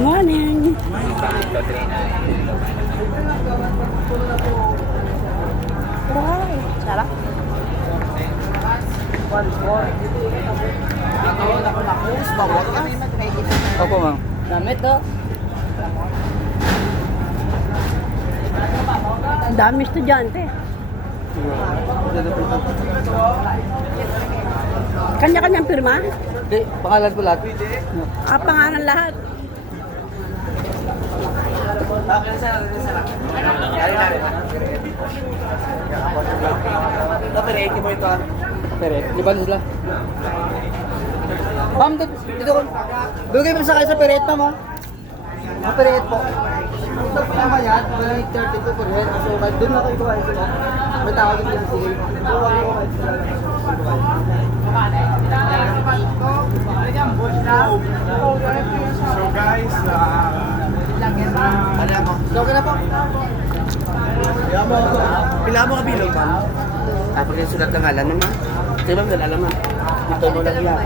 Morning. Wow, sarap. Opo, ma'am. Damit to. Ang dami estudyante. Kanya-kanyang pirma? Hindi, pangalan ko lahat. Pangalan lahat. Perete mo ito. Perete, di ba sila? Ma'am, dito ko. Doon kayo sa kayo sa perete, ma'am. Ang perete po. Ito po naman yan, 32 per head. So, doon na kayo kumain sila. May tawag din yung sige. So guys, Okay na po. pila mo kabilog ba? Tapos yung sulat ng halan naman. Kasi ma'am, nalalaman. Ito mo lang yan.